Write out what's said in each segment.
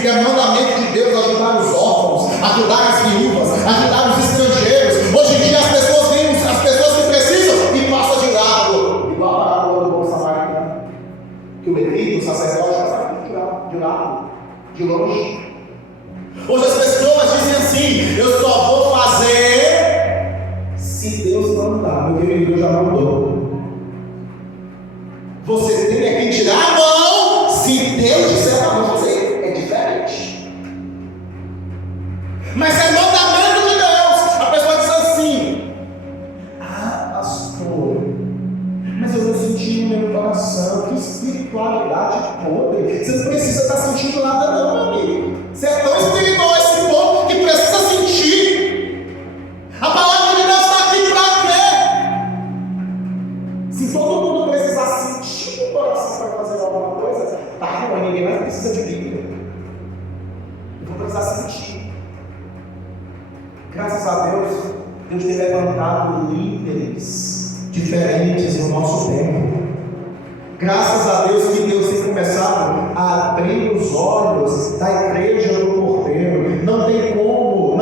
que é mandamento de Deus ajudar os órfãos, ajudar as viúvas, ajudar os estrangeiros. Hoje em dia as pessoas veem as pessoas que precisam e passam de lado. Igual a parábola do bom samaritano, que o levita, o sacerdote, passa de lado, de longe. Hoje as pessoas dizem assim: eu só vou fazer se Deus mandar. Meu querido, Deus já mandou. Você tem que tirar a mão se Deus disser para você. É diferente. Mas é mandamento de Deus. A pessoa diz assim: ah, pastor, mas eu não senti no meu coração. Que espiritualidade podre. Você não precisa estar sentindo nada não, meu amigo. Você é tão espiritual a esse ponto que precisa sentir. A palavra de Deus está aqui para quê? Se todo mundo precisar sentir o coração para fazer alguma coisa, tá ruim, ninguém mais precisa de Bíblia. Eu vou precisar sentir. Graças a Deus, Deus tem levantado líderes diferentes no nosso tempo. Graças a Deus que Deus tem começado a abrir os olhos da igreja do Cordeiro. Não tem como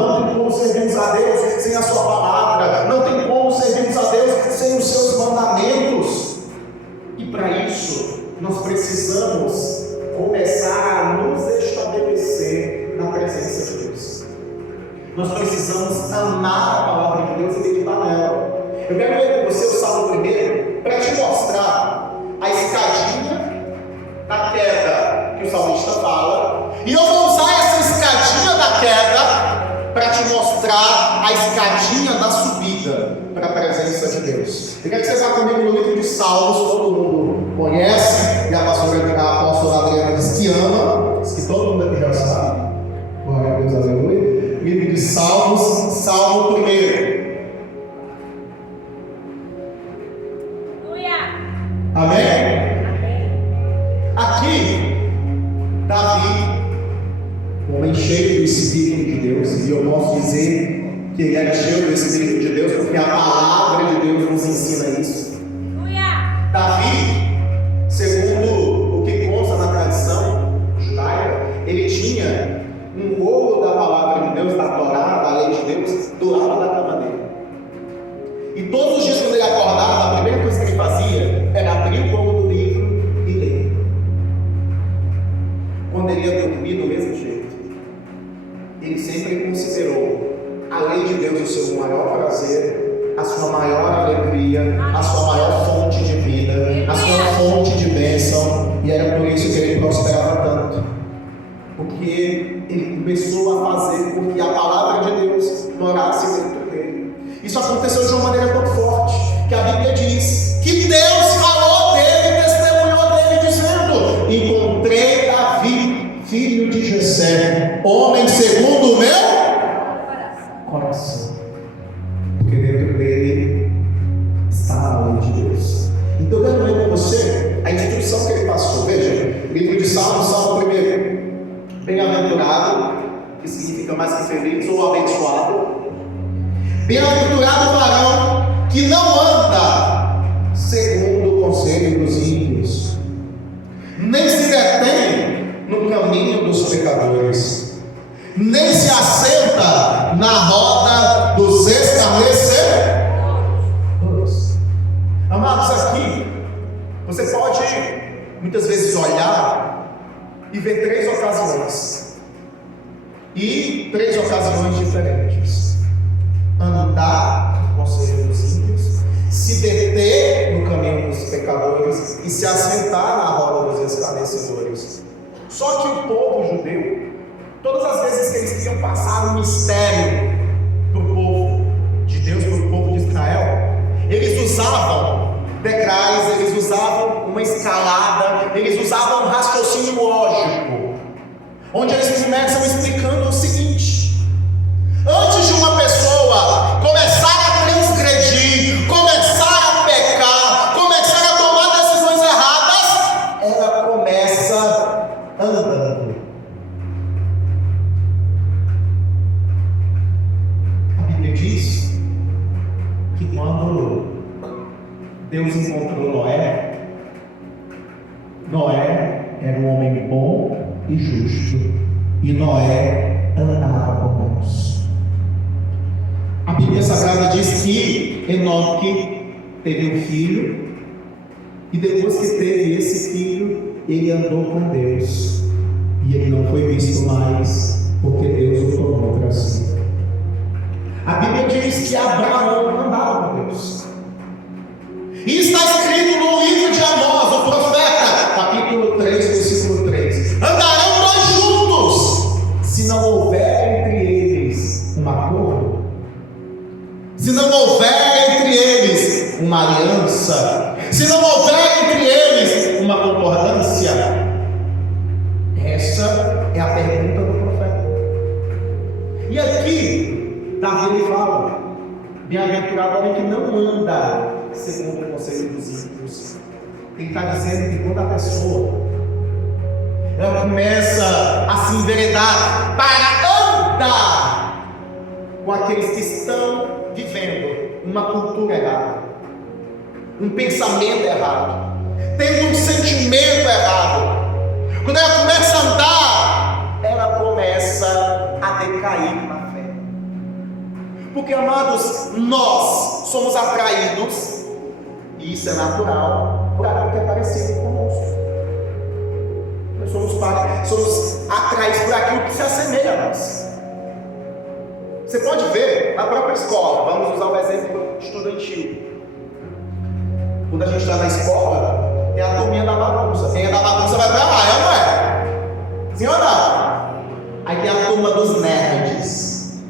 servirmos a Deus sem a sua palavra. Não tem como servirmos a Deus sem os seus mandamentos. E para isso, nós precisamos começar a nos estabelecer na presença de Deus. Nós precisamos amar a palavra de Deus e meditar nela. Eu quero ler com você o Salmo 1 para te mostrar a escadinha da queda que o salmista fala, e eu vou usar essa escadinha da queda para te mostrar a escadinha da subida para a presença de Deus. Eu quero que você vá comigo no livro de Salmos. Todo mundo conhece, e a apóstola Adriana diz que ama, diz que todo mundo aqui já sabe. Glória a Deus, aleluia. Livro de Salmos, Salmo 1. Amém? Aqui, Davi, homem cheio do Espírito de Deus, e eu posso dizer que ele era cheio do Espírito de Deus, porque a palavra de Deus nos ensina isso. Davi, segundo o que consta na tradição judaica, ele tinha um rolo da palavra de Deus, da Torá, da lei de Deus, do lado da cama dele. E todos os dias quando ele acordava, a primeira coisa que ele fazia era abrir o rolo do livro e ler. Quando ele ia dormir do mesmo jeito, ele sempre considerou a lei de Deus o seu maior prazer, a sua maior alegria, a sua maior fonte de vida, a sua fonte de bênção, e era por isso que ele prosperava tanto, porque ele começou a fazer com que a palavra de Deus morasse dentro dele. Isso aconteceu de uma maneira tão forte que a Bíblia diz que Deus falou dele, testemunhou dele, dizendo: encontrei Davi, filho de Jessé, homem segundo o meu coração. Porque dentro dele está a lei de Deus. Então eu quero ler com você a instrução que ele passou. Veja, livro de Salmos, Salmo 1. Bem-aventurado, que significa mais que feliz ou abençoado. Bem-aventurado o varão que não anda segundo o conselho dos ímpios, nem se detém no caminho dos pecadores, nem se assenta na roda dos escarnecedores. Amados, aqui você pode muitas vezes olhar e ver três ocasiões diferentes: andar no conselho dos ímpios, se deter no caminho dos pecadores e se assentar na roda dos escarnecedores. Só que o povo judeu, todas as vezes que eles queriam passar um mistério para o povo de Deus, para o povo de Israel, eles usavam degraus, eles usavam uma escalada, eles usavam um raciocínio lógico, onde eles começam explicando o seguinte: antes de uma pessoa começar a transgredir, começar a pecar, começar a tomar decisões erradas, ela começa andando. A Bíblia diz que quando Deus encontrou Noé era um homem bom e justo. e Noé andava com Deus. A Bíblia Sagrada diz que Enoque teve um filho, e depois que teve esse filho, ele andou com Deus, e ele não foi visto mais, porque Deus o tomou para si. A Bíblia diz que Abraão andava com Deus, e está escrito no livro de Amós, o profeta, capítulo 3, versículo 3: andarão dois juntos, se não houver entre eles um acordo, se não houver entre eles uma aliança, se não houver entre eles uma concordância. Essa é a pergunta do profeta. E aqui, Davi fala: bem-aventurado homem que não anda segundo o conselho dos ímpios. Ele está dizendo que quando a pessoa ela começa a se enveredar para andar com aqueles que estão vivendo uma cultura errada, um pensamento errado, tendo um sentimento errado, quando ela começa a andar, ela começa a decair na fé. Porque, amados, nós somos atraídos, e isso é natural, por aquilo que é parecido conosco. Nós somos atraídos por aquilo que se assemelha a nós. Você pode ver na própria escola, vamos usar o exemplo estudantil. Quando a gente está na escola, é a turminha da bagunça. Quem é da bagunça vai para lá, é ou não é? Sim ou não? Aí tem a turma dos nerds,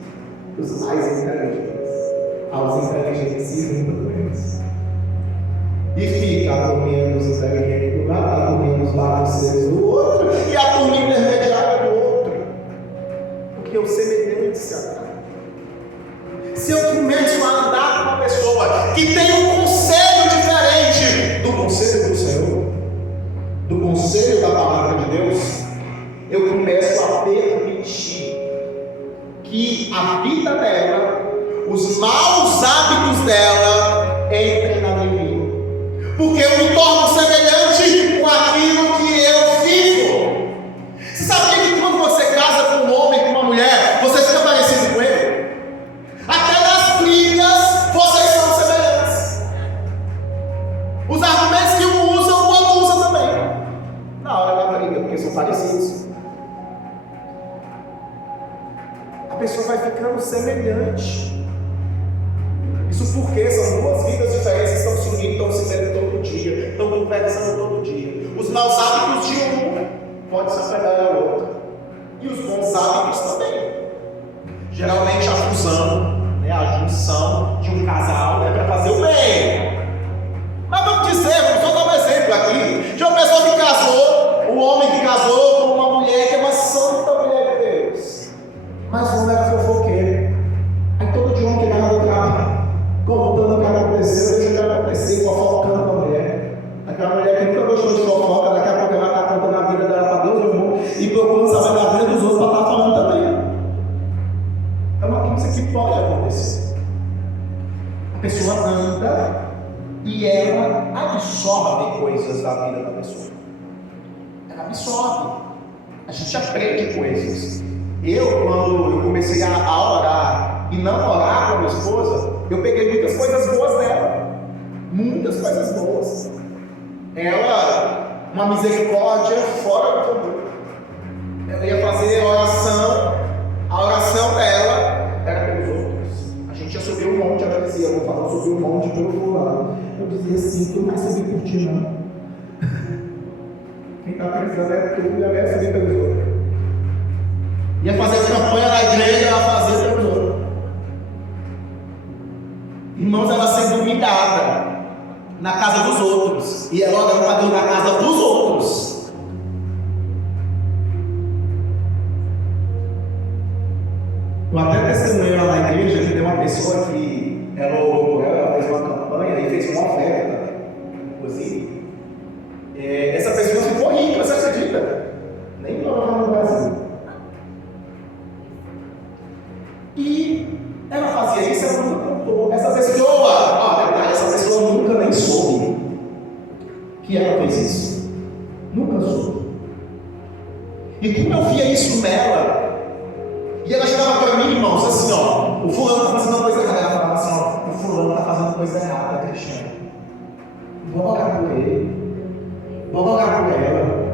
os mais inteligentes, aos inteligentes. E fica a turminha dos inteligentes do lado, a turminha dos bagunceiros do outro, e a turminha intermediária do outro. Porque o semelhante se atrai. Se eu começo a andar com uma pessoa que tem um conselho diferente do conselho do Senhor, do conselho da palavra de Deus, eu começo a permitir que a vida dela, os maus hábitos dela, entrem na minha vida. Porque eu me torno semelhante com aquilo que eu vivo. Você sabia que quando você casa com um homem, com uma mulher, você fica parecido com ele? Até nas brigas, vocês são semelhantes. Os argumentos que um usa, o outro usa também. Na hora da briga, porque são parecidos. A pessoa vai ficando semelhante. Isso porque são duas vidas diferentes, estão se unindo, estão se vendo todo dia, estão conversando todo dia. Os maus hábitos de um podem se apegar ao outro, e os bons hábitos também. Geralmente a fusão, a junção de um casal é para fazer o bem. Mas vamos só dar um exemplo aqui de uma pessoa que casou, um homem que casou com uma mulher que é uma santa mulher de Deus, mas o homem era fofoqueiro. Aí todo dia um que dava do trabalho, contando o que aconteceu, deixa o que acontecer, fofocando com a mulher. Aquela mulher que nunca gostou de fofoca, daqui a pouco ela está contando a vida dela para Deus e o mundo, e procurando saber da vida dos outros para estar falando também. É uma coisa que pode acontecer. A pessoa anda e ela absorve coisas da vida da pessoa. Ela absorve. A gente aprende coisas. Quando eu comecei a orar e não orar com a minha esposa, eu peguei muitas coisas boas dela. Muitas coisas boas. Ela, uma misericórdia fora do comum. Ela ia fazer a oração dela era pelos outros. A gente ia subir um monte, ela dizia: eu vou falar subir um monte pelo fulano. Eu dizia assim: tu não vai subir por ti, não. Quem está precisando é tu, e ela ia subir pelos outros. Ia fazer campanha na igreja, ela fazia pelos outros. Irmãos, ela sendo humilhada na casa dos outros, e ela orando para Deus na casa dos outros. Eu até testemunhei lá na igreja que tem uma pessoa que ela orou por ela fez uma campanha e fez uma oferta, inclusive. Essa pessoa ficou rica, você acredita? Nem morava no Brasil. E ela fazia isso, ela nunca contou. Essa pessoa nunca nem soube que ela fez isso. Nunca soube. E como eu via isso nela, e ela chegava para mim, irmãos, assim, ó, o fulano está fazendo coisa errada. Ela falava assim, ó, o fulano está fazendo coisa errada, Cristiano. Vamos orar por ele. Vamos orar por ela.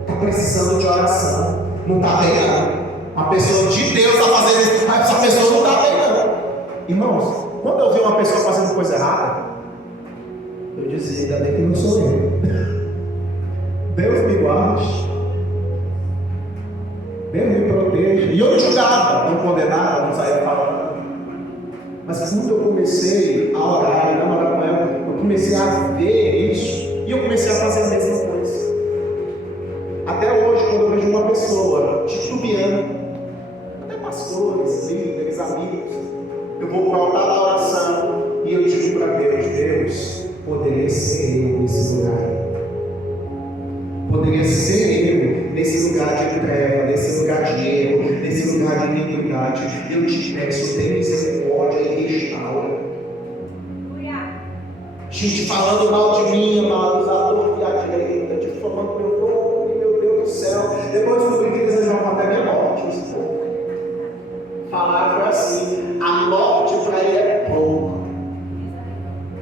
Está precisando de oração. Não está bem, não. A pessoa de Deus está fazendo isso. Essa pessoa não está bem, não. Irmãos, quando eu vi uma pessoa fazendo coisa errada, eu dizia, ainda bem que não sou eu. Deus me guarde. Deus me proteja. E eu não julgava, não condenava, não saía falando. Mas quando eu comecei a orar e namorar com ela, eu comecei a ver isso. E eu comecei a fazer a mesma coisa. Até hoje, quando eu vejo uma pessoa titubeando, até pastores, líderes, amigos, eu vou para o altar da oração e eu digo para Deus, Deus, poderia ser eu nesse lugar. Poderia ser eu nesse lugar de treva, nesse lugar de erro, nesse lugar de iniquidade. Eu te peço, tem misericórdia e restaura. Gente falando mal de mim, amados, à torta e à direita, difamando meu nome, meu Deus do céu. Depois descobri que desejavam até minha morte. Falaram assim, a morte para ele é pouco.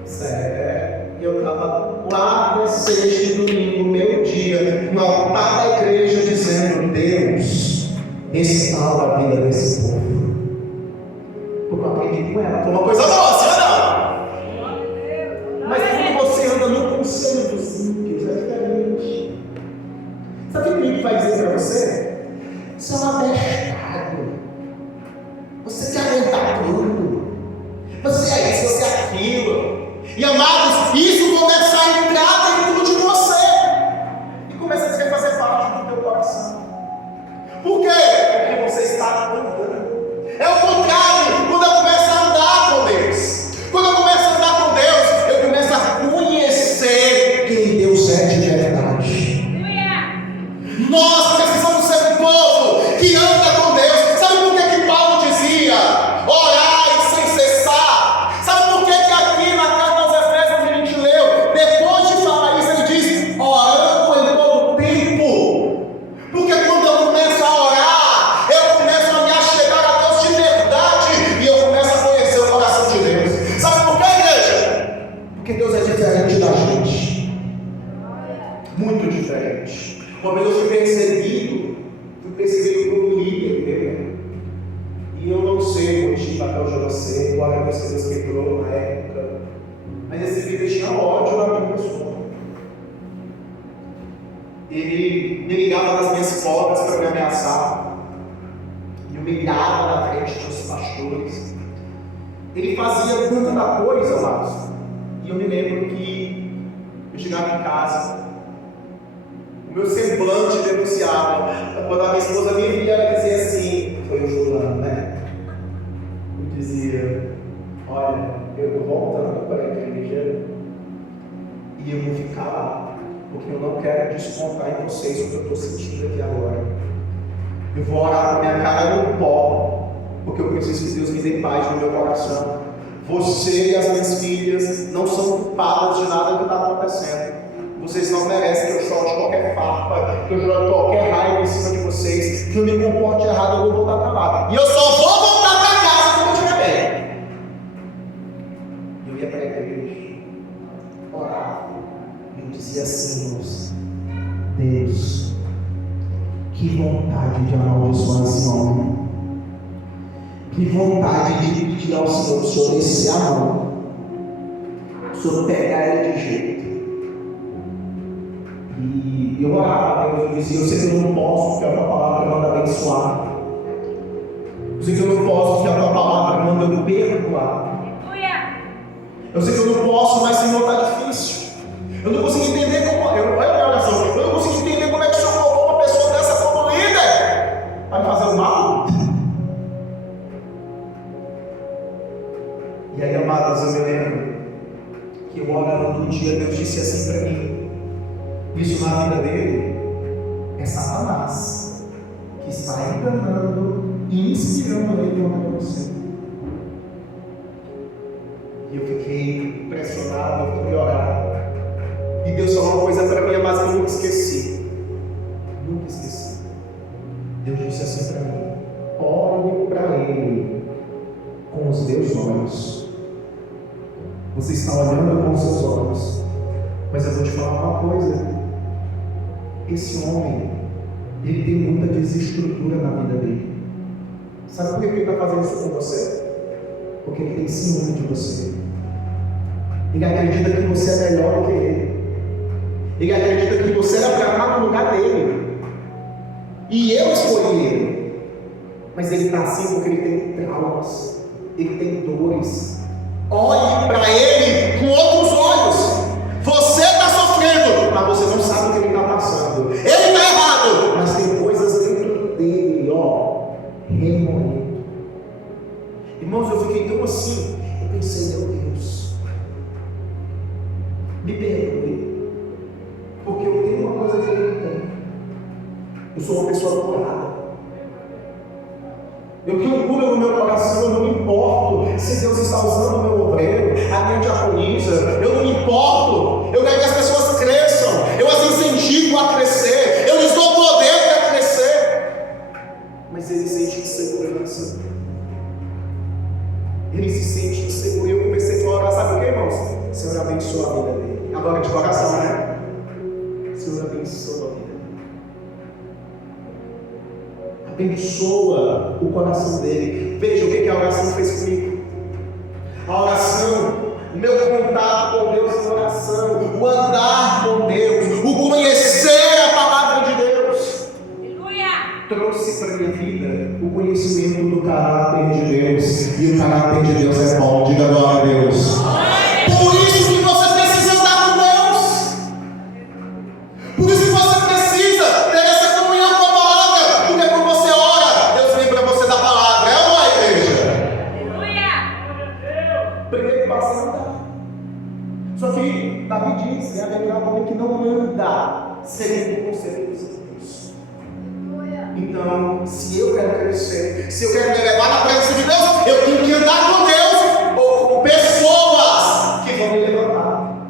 Sério, eu estava lá nesse domingo, meu dia, no altar da igreja, dizendo, Deus, restaura a vida desse povo. Porque eu aprendi com ela, foi uma coisa boa, sim ou não? Mas quando você anda no conselho dos ímpios, é diferente. Sabe o que o ímpio vai dizer para você? Você é um abestado. Você quer aumentar tudo. Você é isso, você é aquilo. E amados, isso começa a entrar dentro de você. E começa a querer fazer parte do teu coração. Por quê? Porque você está andando. É o contrário, quando eu começo a andar com Deus. Quando eu começo a andar com Deus, eu começo a conhecer quem Deus é de verdade. Nós precisamos ser um povo que anda com Deus. Sabe por que Paulo dizia? Orai sem cessar. Sabe por que aqui na carta aos Efésios que a gente leu, depois de falar isso, ele diz, orando em todo tempo. Porque quando eu começo a orar, eu começo a me achegar a Deus de verdade, e eu começo a conhecer o coração de Deus. Sabe por quê, igreja? Porque Deus é diferente da gente. Muito diferente. Uma vez eu fui perseguido por um líder dele. E eu não sei o motivo até hoje eu não sei, embora Deus quebrou na época. Mas esse líder tinha ódio da minha pessoa. Ele me ligava nas minhas folgas para me ameaçar. Me humilhava na frente dos pastores. Ele fazia tanta coisa, amados. E eu me lembro que eu chegava em casa, o meu semblante denunciava. Quando a minha esposa me via, ela dizia assim, foi o fulano, né? Eu dizia, olha, eu estou voltando para a igreja e eu vou ficar lá, porque eu não quero descontar em vocês o que eu estou sentindo aqui agora. Eu vou orar com a minha cara no pó, porque eu preciso que Deus me dê paz no meu coração. Você e as minhas filhas não são culpadas de nada que está acontecendo. Vocês não merecem que eu solte qualquer farpa, que eu jogue qualquer raiva em cima de vocês, que eu me comporte errado, eu vou voltar para lá. E eu só vou voltar para casa quando eu estiver bem. Eu ia para a igreja, orava, e eu dizia assim, irmãos, Deus, que vontade de amaldiçoar esse homem. Que vontade de pedir ao Senhor, o Senhor descer a mão, o Senhor pegar ele de jeito. E eu orava a Deus, eu dizia, eu sei que eu não posso, porque a tua palavra manda abençoar. Eu sei que eu não posso, porque a tua palavra manda eu perdoar. Eu sei que eu não posso, mas Senhor, está difícil. Eu não consigo entender como. Olha a minha oração, eu não consigo entender como é que o Senhor colocou uma pessoa dessa como líder. Vai me fazer mal? E aí, amados, eu me lembro que eu orando um dia, Deus disse assim para mim. Isso na vida dele é Satanás que está enganando e inspirando ele contra você. E eu fiquei impressionado, eu fui orar. E Deus falou uma coisa para mim, mas eu nunca esqueci. Nunca esqueci. Deus disse assim para mim: olhe para Ele com os teus olhos. Você está olhando com os seus olhos, mas eu vou te falar uma coisa: esse homem, ele tem muita desestrutura na vida dele. Sabe por que ele está fazendo isso com você? Porque ele tem ciúme de você. Ele acredita que você é melhor do que ele. Ele acredita que você era para estar no lugar dele. E eu escolhi ele. Mas ele está assim porque ele tem traumas. Ele tem dores. Olhe para ele com outros olhos. Você está sofrendo, mas você não sabe o que ele está passando. Ele está errado, mas tem coisas dentro dele, remoendo. Irmãos, eu fiquei tão assim. Eu pensei: meu Deus, me perdoe, porque eu tenho uma coisa que ele não tem. Eu sou uma pessoa curada. Eu tenho cura no meu coração. Eu não me importo se Deus está usando o meu obreiro, a minha diaconisa. Eu não me importo. Eu quero que as pessoas cresçam. Eu as incentivo a crescer. Eu lhes dou poder para crescer. Mas ele sente insegurança. Ele se sente inseguro. E eu comecei a orar, sabe o que, irmãos? Senhor, abençoa a vida dele. Agora de coração, né? Senhor, abençoa a vida dele. Abençoa o coração dele. Veja o que a oração fez comigo. A oração, o meu contato com Deus em oração, o andar com Deus, o conhecer a palavra de Deus, trouxe para a minha vida o conhecimento do caráter de Deus. E o caráter de Deus é bom. Diga glória a Deus. Por isso que você precisa andar com Deus. Por isso que você precisa ter essa comunhão com a palavra. Porque quando você ora, Deus lembra você da palavra. É ou não é, igreja? Primeiro passo é andar. Só que Davi diz: haverá um homem que não anda segundo o conselho dos Deus. Então, se eu quero crescer, se eu quero me levar na presença de Deus, eu tenho que andar com Deus ou com pessoas que vão me levantar.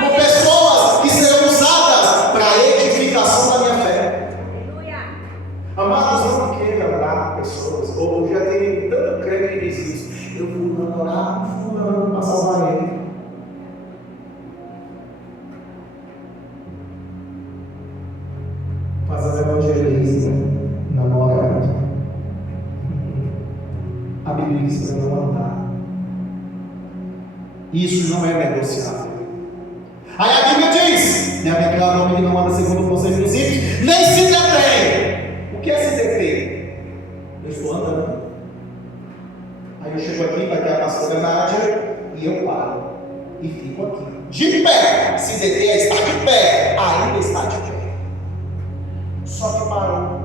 Com pessoas que serão usadas para a edificação da minha fé. Amados, não queira andar com pessoas. Ou já tem tanto crente que diz isso: eu vou namorar com fulano para salvar ele. Fazer evangelismo, namorado. A Bíblia diz para não andar. Isso não é negociável. Aí a Bíblia diz: bem-aventurado o homem que não anda segundo o conselho dos ímpios, nem se detém. O que é se deter? Eu estou andando. Aí eu chego aqui, vai ter a pastora Nádia, e eu paro e fico aqui, de pé. Se deter é estar de pé, ainda está de pé. Só que parou.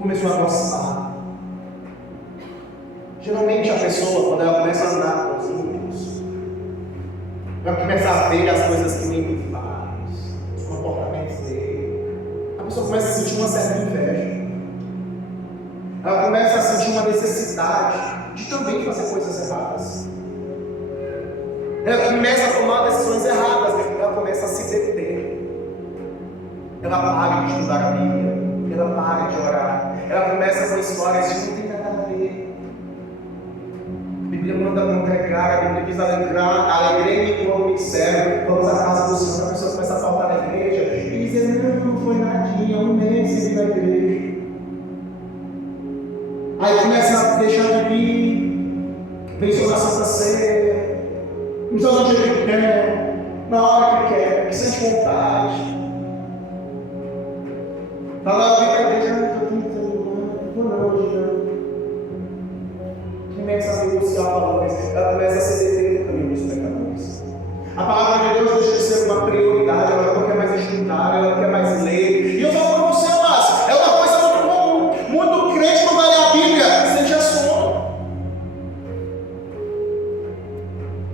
Começou a gostar. Geralmente a pessoa, quando ela começa a andar com os ímpios, ela começa a ver as coisas que o ímpio faz, os comportamentos dele. A pessoa começa a sentir uma certa inveja. Ela começa a sentir uma necessidade de também fazer coisas erradas. Ela começa a tomar decisões erradas. Ela começa a se deter. Ela para de estudar a Bíblia. Ela para de orar. Ela começa com histórias que não tem nada a ver. A Bíblia manda congregar. A Bíblia diz alegrei-me quando me disseram: vamos à casa do Senhor. A pessoa começa a faltar na igreja e dizer: não foi nadinha, um mês sem vir na igreja. Aí começa a deixar de vir, vem só na Santa Ceia, não só no dia que quer, na hora que quer, que sente vontade. Está lá, vem para a igreja: eu tenho que fazer não hoje não. Começa a negociar valores, ela começa a se deter no caminho dos pecadores. A palavra de Deus deixa de ser uma prioridade, ela não quer mais estudar, ela não quer mais ler. E eu falo para você, mas é uma coisa muito comum, muito crente não vai ler a Bíblia, sente sono.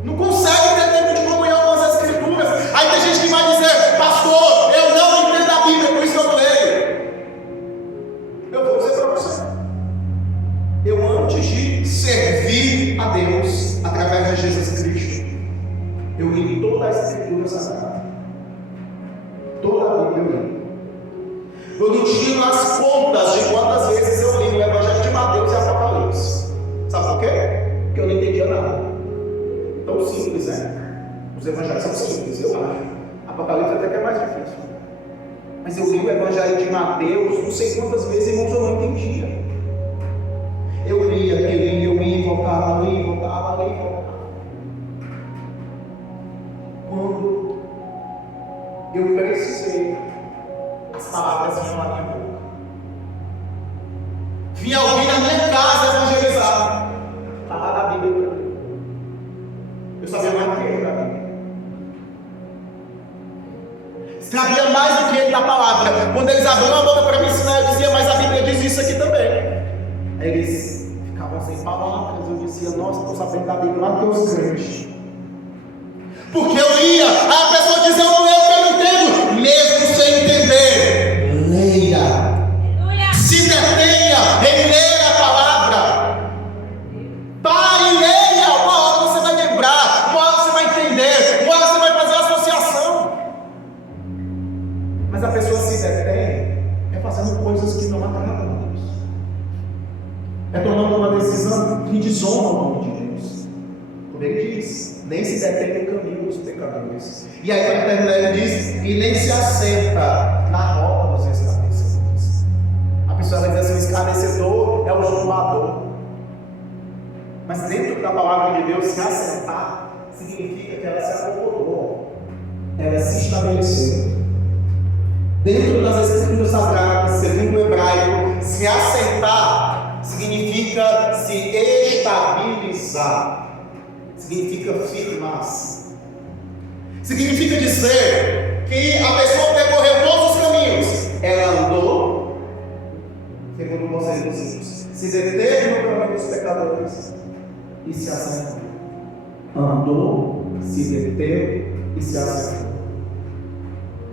Não consegue ter tempo de comunhão com as Escrituras. Aí tem gente que vai dizer: pastor, eu não entendo a Bíblia, por isso eu não leio. Eu vou dizer para você: eu, antes de servir a Deus através de Jesus Cristo, eu li toda a Escritura Sagrada. Toda a Bíblia eu Eu não tiro as contas de quantas vezes eu li o Evangelho de Mateus e Apocalipse. Sabe por quê? Porque eu não entendia nada. Tão simples, né? Os evangelhos são simples, eu acho. Apocalipse até que é mais difícil. Mas eu li o Evangelho de Mateus não sei quantas vezes, irmãos, eu não entendia. Eu lia, eu ia e voltava, lia e voltava. Quando eu precisei, as palavras vinham na minha boca. Vinha alguém na minha casa evangelizar. Estava na Bíblia. Eu sabia mais do que ele da Bíblia. Sabia mais do que ele da palavra. Quando eles abriam a boca para me ensinar, eu dizia, mas a Bíblia diz isso aqui também. Eles ficavam sem palavras. Eu dizia, nossa, estou sabendo da Bíblia lá que os crentes. Porque eu lia, a pessoa dizia, eu não leio porque eu não entendo. Mesmo sem entender, leia. Se detenha em ler a palavra. Pare e leia. Uma hora você vai lembrar, uma hora você vai entender, uma hora você vai fazer a associação. Mas a pessoa se detém é fazendo coisas que não agradam a Deus. É tomando uma decisão que desonra o nome de Deus. Como ele diz, nem se detém no caminho dos pecadores. E aí para terminar ele diz, e nem se assenta na roda dos escarnecedores. A pessoa vai dizer assim, o escarnecedor é o zombador. Mas dentro da palavra de Deus, se assentar significa que ela se acomodou, ela se estabeleceu. Dentro das escrituras sagradas, segundo o hebraico, se assentar significa se estabilizar, significa firmar-se. Significa dizer que a pessoa percorreu todos os caminhos, ela andou, segundo o conselho dos ímpios, se deteve no caminho dos pecadores e se assentou. Andou, se deteve e se assentou.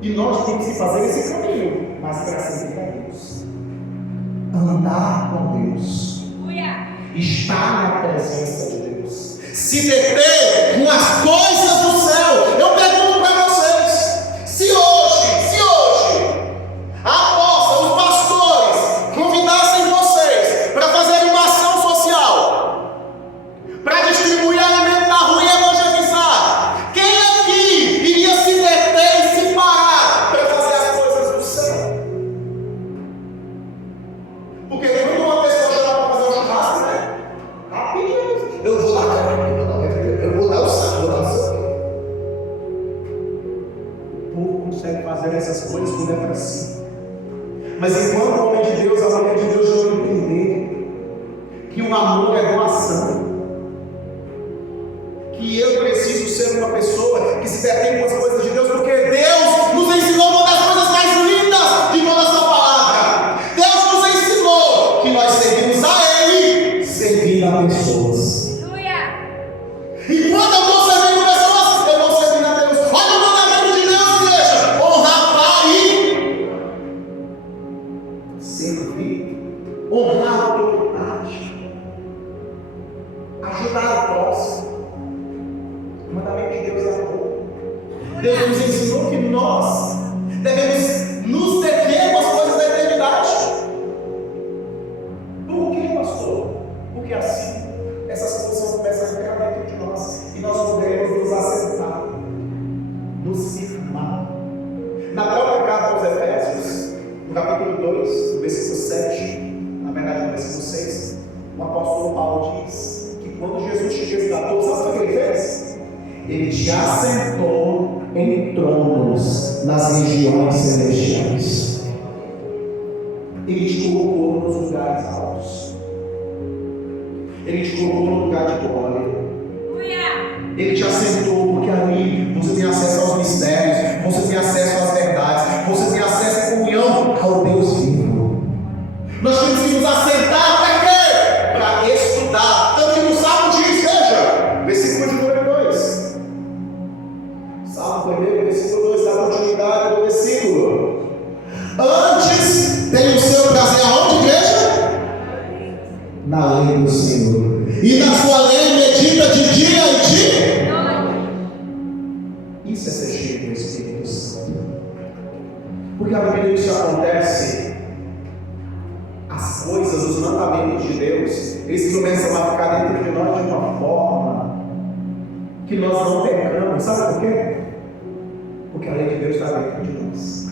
E nós temos que fazer esse caminho, mas para servir a Deus. Andar com Deus. Estar na presença de Deus. Se deter com as coisas do céu. Eu pergunto para vocês: se hoje, apóstolos, os pastores convidassem vocês para fazer uma ação social, para distribuir alimento na rua e evangelizar, quem aqui iria se deter e se parar para fazer as coisas do céu? Porque quando uma pessoa chama para fazer um churrasco, né? Rapidinho, eu vou dar o saco, vou dar o saco. O povo consegue fazer essas coisas quando é para si. Mas enquanto o homem de Deus, a mulher de Deus já não entender que o amor é doação, que eu preciso ser uma pessoa que se detém com as coisas de Deus, porque Deus nos ensinou uma das coisas mais lindas de toda essa palavra. Deus nos ensinou que nós servimos a Ele, servir a pessoas. E quando eu estou servindo pessoas, eu vou servir a Deus. Olha o mandamento de Deus, igreja: honrar pai e servir, honrar a autoridade, ajudar o próximo. O mandamento de Deus é amor. Deus nos ensinou que nós devemos nos deter com as coisas da eternidade. Por que, pastor? Porque assim essas coisas começam a entrar dentro de nós e nós podemos nos assentar, nos firmar. Na própria carta aos Efésios, no capítulo 2, no versículo 7, na verdade no versículo 6, o apóstolo Paulo diz que quando Jesus te resgatou, sabe o que ele fez? Ele te assentou em tronos nas regiões celestiais. Ele te colocou nos lugares altos. Ele te colocou no lugar de glória. Ele te assentou porque ali você tem acesso aos mistérios, você tem acesso às verdades, você tem acesso à comunhão ao Deus vivo. Nós temos que nos assentar para quê? Para estudar. Tanto que no Salmo diz, veja, versículo de número 2. Salmo 1, versículo 2, dá continuidade do versículo. Antes tem o seu prazer aonde, igreja? Na lei do Senhor. E na sua lei medita de dia e de noite. Isso é ser cheio do Espírito Santo. Porque à medida que isso acontece, as coisas, os mandamentos de Deus, eles começam a ficar dentro de nós de uma forma que nós não pecamos. Sabe por quê? Porque a lei de Deus está dentro de nós.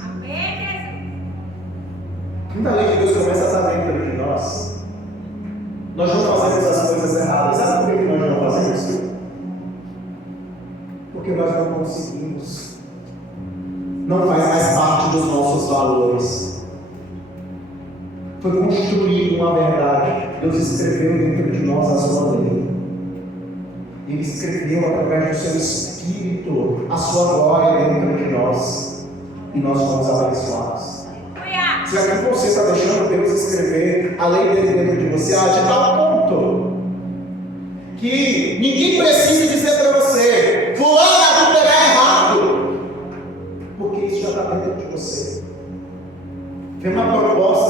Quando a lei de Deus começa a estar dentro de nós, nós não fazemos as coisas erradas. Sabe por que nós não fazemos? Porque nós não conseguimos. Não faz mais parte dos nossos valores. Foi construído uma verdade. Deus escreveu dentro de nós a sua lei. Ele escreveu através do seu Espírito a sua glória dentro de nós. E nós fomos abençoados. Será que você está deixando Deus escrever a lei dele dentro de você de tal ponto que ninguém precisa dizer para você: fulano, tu terá errado, porque isso já está dentro de você. Foi uma proposta